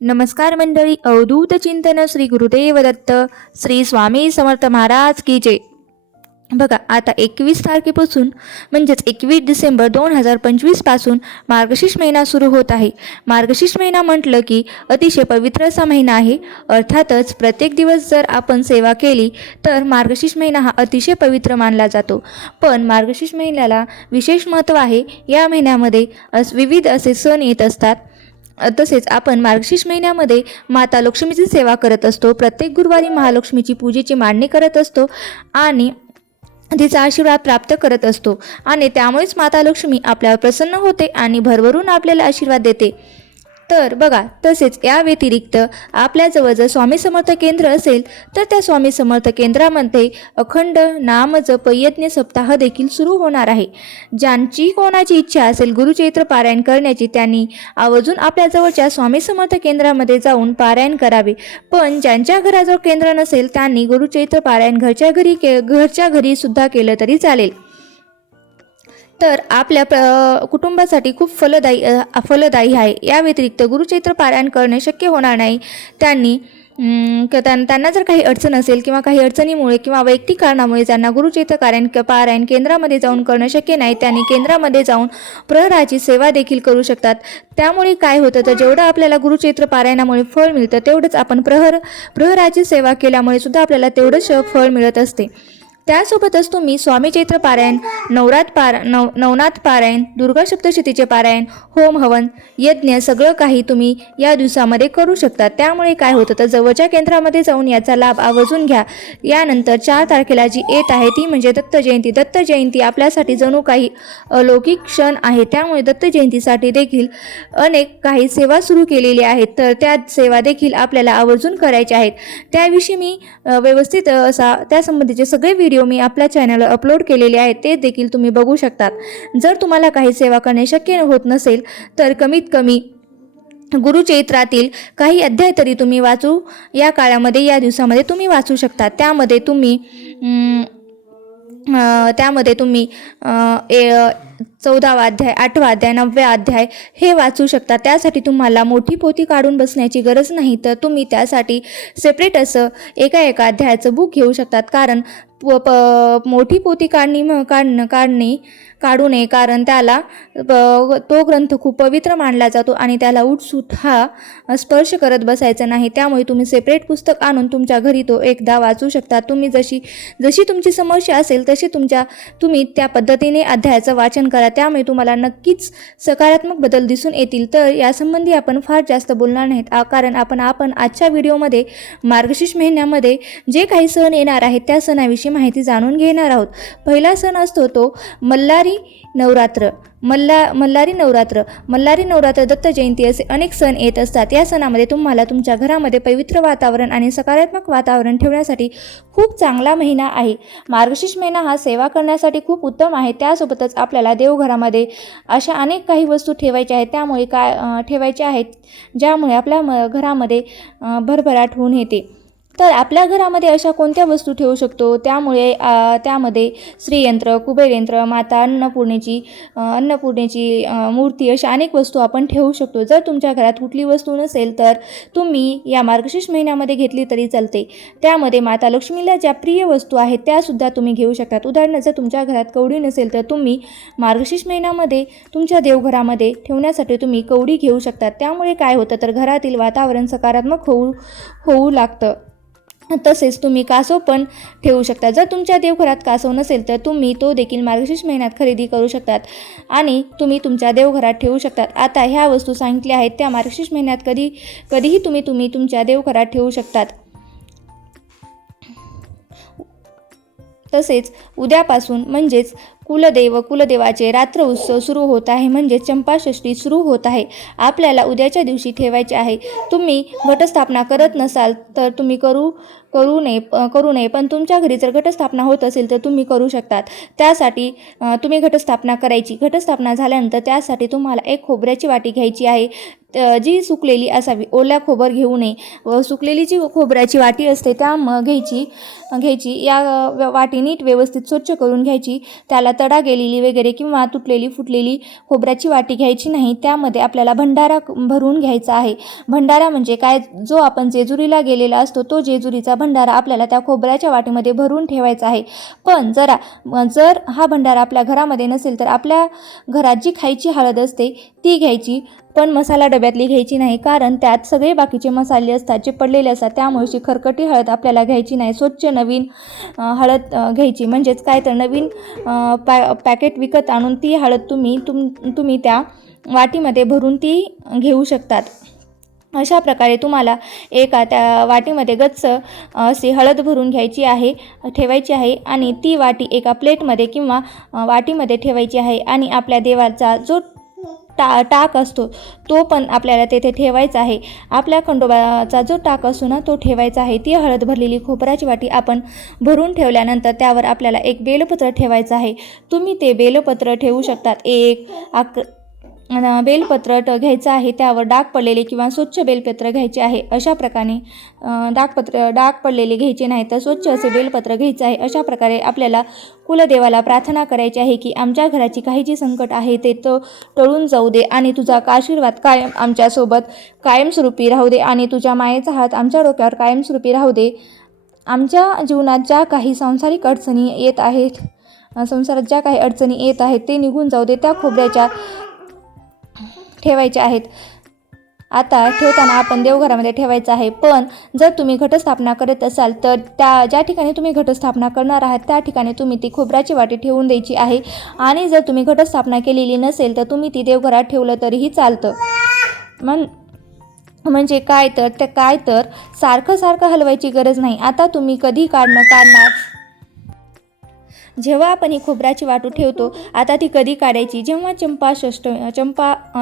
नमस्कार मंडळी. अवधूत चिंतन श्री गुरुदेव दत्त श्री स्वामी समर्थ महाराज की जय. बघा, आता 21 तारखेपासून म्हणजेच 21 डिसेंबर 2025 पासून मार्गशीर्ष महिना सुरू होत आहे. मार्गशीर्ष महिना म्हटलं की अतिशय पवित्र असा महिना आहे. अर्थातच प्रत्येक दिवस जर आपण सेवा केली तर मार्गशीर्ष महिना हा अतिशय पवित्र मानला जातो. पण मार्गशीर्ष महिन्याला विशेष महत्त्व आहे. या महिन्यामध्ये विविध असे सण येत असतात. तसेच आपण मार्गशीर्ष महिन्यामध्ये माता लक्ष्मीची सेवा करत असतो. प्रत्येक गुरुवारी महालक्ष्मीची पूजेची मांडणी करत असतो आणि तिचा आशीर्वाद प्राप्त करत असतो आणि त्यामुळेच माता लक्ष्मी आपल्यावर प्रसन्न होते आणि भरभरून आपल्याला आशीर्वाद देते. तर बघा, तसेच या व्यतिरिक्त आपल्याजवळ जर स्वामी समर्थ केंद्र असेल तर त्या स्वामी समर्थ केंद्रामध्ये अखंड नामजप यज्ञ सप्ताह देखील सुरू होणार आहे. ज्यांची कोणाची इच्छा असेल गुरुचरित्र पारायण करण्याची त्यांनी आवर्जून आपल्याजवळच्या स्वामी समर्थ केंद्रामध्ये जाऊन पारायण करावे. पण ज्यांच्या घराजवळ केंद्र नसेल त्यांनी गुरुचरित्र पारायण घरच्या घरी सुद्धा केलं तरी चालेल. तर आपल्या कुटुंबासाठी खूप फलदायी आहे. या व्यतिरिक्त गुरुचरित्र पारायण करणे शक्य होणार नाही त्यांना जर काही अडचण असेल किंवा काही अडचणीमुळे किंवा वैयक्तिक कारणामुळे ज्यांना गुरुचरित्र पारायण केंद्रामध्ये जाऊन करणं शक्य नाही त्यांनी केंद्रामध्ये जाऊन प्रहराची सेवा देखील करू शकतात. त्यामुळे काय होतं तर जेवढं आपल्याला गुरुचरित्र पारायणामुळे फळ मिळतं तेवढंच आपण प्रहराची सेवा केल्यामुळे सुद्धा आपल्याला तेवढंच फळ मिळत असते. त्यासोबतच तुम्ही स्वामी चैत्र पारायण, नवनाथ पारायण, दुर्गा सप्तशतीचे पारायण, होम हवन यज्ञ सगळं काही तुम्ही या दिवसामध्ये करू शकता. त्यामुळे काय होतं तर जवळच्या केंद्रामध्ये जाऊन याचा लाभ आवर्जून घ्या. यानंतर 4 तारखेला जी येत आहे ती म्हणजे दत्त जयंती. दत्त जयंती आपल्यासाठी जणू काही अलौकिक क्षण आहे. त्यामुळे दत्त जयंतीसाठी देखील अनेक काही सेवा सुरू केलेली आहेत. तर त्या सेवा देखील आपल्याला आवर्जून करायच्या आहेत. त्याविषयी मी व्यवस्थित असा त्यासंबंधीचे सगळे व्हिडिओ मी आपल्या चॅनलवर अपलोड केलेले आहेत. ते देखील तुम्ही बघू शकतात. जर तुम्हाला काही सेवा करणे शक्य होत नसेल तर कमीत कमी गुरुचरित्रातील काही अध्याय तरी तुम्ही वाचू या काळामध्ये या दिवसामध्ये तुम्ही वाचू शकता. त्यामध्ये तुम्ही 14वा अध्याय, 8वा अध्याय, 9वा अध्याय हे वाचू शकता. त्यासाठी तुम्हाला मोठी पोथी काढून बसण्याची गरज नाही. तर तुम्ही त्यासाठी सेपरेट असं एका अध्यायाचं बुक घेऊ शकतात. कारण मोठी पोथी काढू नये कारण त्याला तो ग्रंथ खूप पवित्र मानला जातो आणि त्याला उठसूट हा स्पर्श करत बसायचा नाही. त्यामुळे तुम्ही सेपरेट पुस्तक आणून तुमच्या घरी तो एकदा वाचू शकता. तुम्ही जशी तुमची समस्या असेल तशी तुम्ही त्या पद्धतीने अध्यायाचं वाचन करा. त्यामुळे तुम्हाला नक्कीच सकारात्मक बदल दिसून येतील. तर यासंबंधी आपण फार जास्त बोलणार नाहीत कारण आपण आजच्या व्हिडिओमध्ये मार्गशीर्ष महिन्यामध्ये जे काही सण येणार आहेत त्या सणाविषयी माहिती जाणून घेणार आहोत. पहिला सण असतो तो मल्हारी नवरात्र, दत्त जयंती असे अनेक सण येत असतात. या सणामध्ये तुम्हाला तुमच्या घरामध्ये पवित्र वातावरण आणि सकारात्मक वातावरण ठेवण्यासाठी खूप चांगला महिना आहे. मार्गशीर्ष महिना हा सेवा करण्यासाठी खूप उत्तम आहे. त्यासोबतच आपल्याला देवघरामध्ये अशा अनेक काही वस्तू ठेवायच्या आहेत. त्यामुळे ठेवायच्या आहेत ज्यामुळे आपल्या घरामध्ये भरभराट होऊन येते. तर आपल्या घरामध्ये अशा कोणत्या वस्तू ठेवू शकतो त्यामध्ये श्रीयंत्र, कुबेरयंत्र, माता अन्नपूर्णेची मूर्ती अशा अनेक वस्तू आपण ठेवू शकतो. जर तुमच्या घरात कुठली वस्तू नसेल तर तुम्ही या मार्गशीर्ष महिन्यामध्ये घेतली तरी चालते. त्यामध्ये माता लक्ष्मीला ज्या प्रिय वस्तू आहेत त्यासुद्धा तुम्ही घेऊ शकतात. उदाहरणार्थ जर तुमच्या घरात कवडी नसेल तर तुम्ही मार्गशीर्ष महिन्यामध्ये तुमच्या देवघरामध्ये ठेवण्यासाठी तुम्ही कवडी घेऊ शकतात. त्यामुळे काय होतं तर घरातील वातावरण सकारात्मक होऊ लागतं. तसेच तुम्ही कासव पण ठेवू शकता. जर तुमच्या देवघरात कासव नसेल तर तुम्ही तो देखील मार्गशीर्ष महिन्यात खरेदी करू शकतात आणि तुम्ही तुमच्या देवघरात ठेवू शकतात. आता ह्या वस्तू सांगितल्या आहेत त्या मार्गशीर्ष महिन्यात कधीही तुम्ही तुमच्या देवघरात ठेवू शकतात. तसेच उद्यापासून म्हणजेच कुलदेवाचे रात्र उत्सव सुरू होत आहे. म्हणजे चंपाषष्ठी सुरू होत आहे. आपल्याला उद्याच्या दिवशी ठेवायचे आहे. तुम्ही घटस्थापना करत नसाल तर तुम्ही करू नये. पण तुमच्या घरी जर घटस्थापना होत असेल तर तुम्ही करू शकतात. त्यासाठी तुम्ही घटस्थापना करायची. घटस्थापना झाल्यानंतर त्यासाठी तुम्हाला एक खोबऱ्याची वाटी घ्यायची आहे, जी सुकलेली असावी. ओल्या खोबर घेऊ नये. सुकलेली जी खोबऱ्याची वाटी असते त्या घ्यायची. या वाटी नीट व्यवस्थित स्वच्छ करून घ्यायची. त्याला तडा गेलेली वगैरे किंवा तुटलेली फुटलेली खोबऱ्याची वाटी घ्यायची नाही. त्यामध्ये आपल्याला भंडारा भरून घ्यायचा आहे. भंडारा म्हणजे काय, जो आपण जेजुरीला गेलेला असतो तो जेजुरीचा भंडारा आपल्याला त्या खोबऱ्याच्या वाटीमध्ये भरून ठेवायचा आहे. पण जर हा भंडारा आपल्या घरामध्ये नसेल तर आपल्या घरात जी खायची हळद असते ती घ्यायची, पण मसाला डब्यातली घ्यायची नाही, कारण त्यात सगळे बाकीचे मसाले असतात जे पडलेले असतात. त्यामुळे अशी खरकटी हळद आपल्याला घ्यायची नाही. स्वच्छ नवीन हळद घ्यायची. म्हणजेच काय तर नवीन पॅकेट विकत आणून ती हळद तुम्ही त्या वाटीमध्ये भरून ती घेऊ शकतात. अशा प्रकारे तुम्हाला त्या वाटीमध्ये गच्च अशी हळद भरून ठेवायची आहे आणि ती वाटी एका प्लेटमध्ये किंवा वाटीमध्ये ठेवायची आहे. आणि आपल्या देवाचा जो टाक असतो तो पण आपल्याला तेथे ठेवायचा आहे. आपल्या खंडोबाचा जो टाक असतो ना तो ठेवायचा आहे. ती हळद भरलेली खोबऱ्याची वाटी आपण भरून ठेवल्यानंतर त्यावर आपल्याला एक बेलपत्र ठेवायचं आहे. तुम्ही ते बेलपत्र ठेवू शकतात. बेलपत्र घ्यायचं आहे. त्यावर डाग पडलेले किंवा स्वच्छ बेलपत्र घ्यायचे आहे. अशा प्रकारे डाग पडलेले घ्यायचे नाही तर स्वच्छ असे बेलपत्र घ्यायचं आहे. अशा प्रकारे आपल्याला कुलदेवाला प्रार्थना करायची आहे की आमच्या घराची काही जी संकट आहे ते टळून जाऊ दे आणि तुझा आशीर्वाद कायम आमच्यासोबत कायमस्वरूपी राहू दे आणि तुझ्या मायेचा हात आमच्या डोक्यावर कायमस्वरूपी राहू दे. आमच्या जीवनात ज्या काही सांसारिक अडचणी येत आहेत, संसारात ज्या काही अडचणी येत आहेत ते निघून जाऊ दे. त्या खोबऱ्याच्या ठेवायचे आहेत. आता ठेवताना आपण देवघरामध्ये ठेवायचं आहे. पण जर तुम्ही घटस्थापना करत असाल तर ज्या ठिकाणी तुम्ही घटस्थापना करणार आहात त्या ठिकाणी तुम्ही ती खोबऱ्याची वाटी ठेवून द्यायची आहे. आणि जर तुम्ही घटस्थापना केलेली नसेल तर तुम्ही ती देवघरात ठेवलं तरीही चालतं. म्हणजे काय तर सारखं हलवायची गरज नाही. आता तुम्ही कधी काढणार, जेव्हा आपण ही खोबऱ्याची वाटी ठेवतो आता ती कधी काढायची, जेव्हा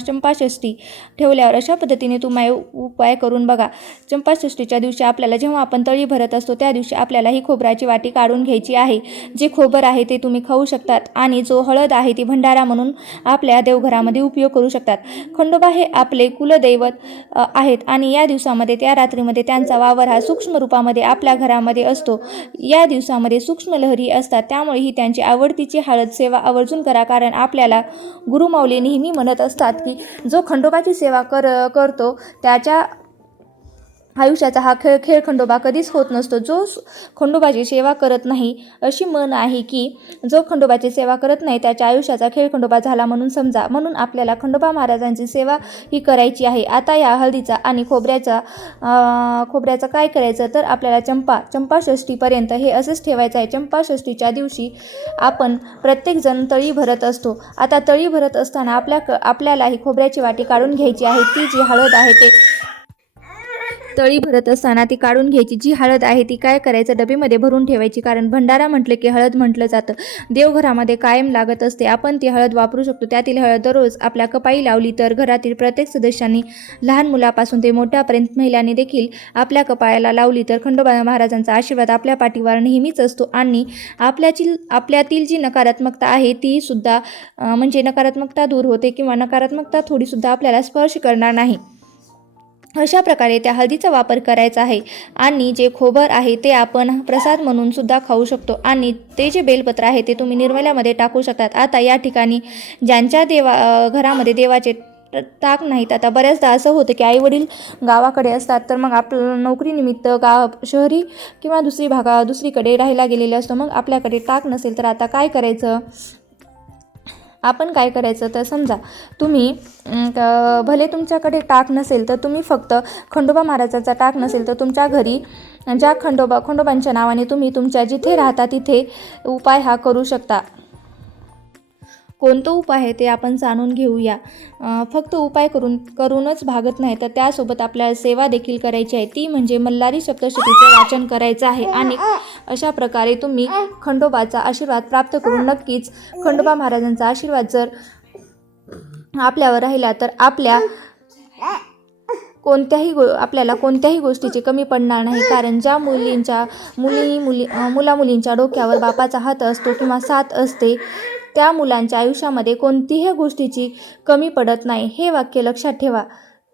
चंपाषष्ठी ठेवल्यावर. अशा पद्धतीने तुम्ही उपाय करून बघा. चंपाषष्ठीच्या दिवशी आपल्याला जेव्हा आपण तळी भरत असतो त्या दिवशी आपल्याला ही खोबऱ्याची वाटी काढून घ्यायची आहे. जे खोबर आहे ते तुम्ही खाऊ शकतात आणि जो हळद आहे ती भंडारा म्हणून आपल्या देवघरामध्ये उपयोग करू शकतात. खंडोबा हे आपले कुलदैवत आहेत आणि या दिवसामध्ये त्या रात्रीमध्ये त्यांचा वावर हा सूक्ष्म रूपामध्ये आपल्या घरामध्ये असतो. या दिवसामध्ये सूक्ष्म लहरी असतात. त्यामुळे ही त्यांची आवडतीची हळद सेवा आवर्जून करा. कारण आपल्याला गुरुमाऊली नेहमी म्हणत असतात की जो खंडोबाची सेवा करतो त्याच्या आयुष्याचा हा खेळ खंडोबा कधीच होत नसतो. जो खंडोबाची सेवा करत नाही, अशी म्हण आहे की जो खंडोबाची सेवा करत नाही त्याच्या आयुष्याचा खेळ खंडोबा झाला म्हणून समजा. म्हणून आपल्याला खंडोबा महाराजांची सेवा ही करायची आहे. आता या हळदीचा आणि खोबऱ्याचं काय करायचं तर आपल्याला चंपाषष्ठीपर्यंत हे असेच ठेवायचं आहे. चंपाषष्ठीच्या दिवशी आपण प्रत्येकजण तळी भरत असतो. आता तळी भरत असताना आपल्याला ही खोबऱ्याची वाटी काढून घ्यायची आहे. ती जी हळद आहे ते तळी भरत असताना ती काढून घ्यायची. जी हळद आहे ती काय करायचं डबेमध्ये भरून ठेवायची. कारण भंडारा म्हटलं की हळद म्हटलं जातं. देवघरामध्ये कायम लागत असते. आपण ती हळद वापरू शकतो. त्यातील हळद दररोज आपल्या कपाळी लावली तर घरातील प्रत्येक सदस्यांनी, लहान मुलापासून ते मोठ्यापर्यंत महिलांनी देखील आपल्या कपाळाला लावली तर खंडोबा महाराजांचा आशीर्वाद आपल्या पाठीवर नेहमीच असतो आणि आपल्यातील जी नकारात्मकता आहे ती सुद्धा म्हणजे नकारात्मकता दूर होते किंवा नकारात्मकता थोडीसुद्धा आपल्याला स्पर्श करणार नाही. अशा प्रकारे त्या हळदीचा वापर करायचा आहे. आणि जे खोबर आहे ते आपण प्रसाद म्हणून सुद्धा खाऊ शकतो आणि ते जे बेलपत्र आहे ते तुम्ही निर्मल्यामध्ये टाकू शकतात. आता या ठिकाणी ज्यांच्या घरामध्ये देवाचे टाक नाहीत, आता बऱ्याचदा असं होतं की आईवडील गावाकडे असतात तर मग आपलं नोकरीनिमित्त शहरी किंवा दुसरीकडे राहायला गेलेलं असतं. मग आपल्याकडे टाक नसेल तर आता काय करायचं, आपण काय करायचं तर समजा तुम्ही भले तुमच्याकडे टाक नसेल तर तुम्ही फक्त खंडोबा महाराजाचा टाक नसेल तर तुमच्या घरी ज्या खंडोबांच्या नावाने तुम्ही तुमच्या जिथे राहता तिथे उपाय हा करू शकता. कोणतं उपाय आहे ते आपण जाणून घेऊया. फक्त उपाय करूनच भागत नाही तर त्यासोबत आपल्याला सेवा देखील करायची आहे. ती म्हणजे मल्हारी सप्तशतीचं वाचन करायचं आहे. आणि अशा प्रकारे तुम्ही खंडोबाचा आशीर्वाद प्राप्त करून नक्कीच खंडोबा महाराजांचा आशीर्वाद जर आपल्यावर राहिला तर आपल्या आपल्याला कोणत्याही गोष्टीची कमी पडणार नाही, कारण ज्या मुलींच्या डोक्यावर बापाचा हात असतो किंवा साथ असते, त्या मुलांच्या आयुष्यामध्ये कोणतीही गोष्टीची कमी पडत नाही. हे वाक्य लक्षात ठेवा.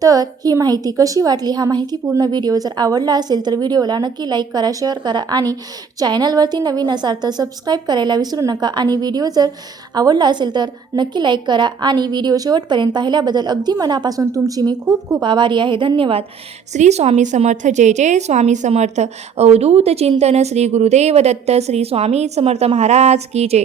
तर ही माहिती कशी वाटली, हा माहितीपूर्ण व्हिडिओ जर आवडला असेल तर व्हिडिओला नक्की लाईक करा, शेअर करा आणि चॅनलवरती नवीन असाल तर सबस्क्राईब करायला विसरू नका. आणि व्हिडिओ जर आवडला असेल तर नक्की लाईक करा आणि व्हिडिओ शेवटपर्यंत पाहिल्याबद्दल अगदी मनापासून तुमची मी खूप खूप आभारी आहे. धन्यवाद. श्री स्वामी समर्थ. जय जय स्वामी समर्थ. अवधूत चिंतन. श्री गुरुदेव दत्त. श्री स्वामी समर्थ महाराज की जय.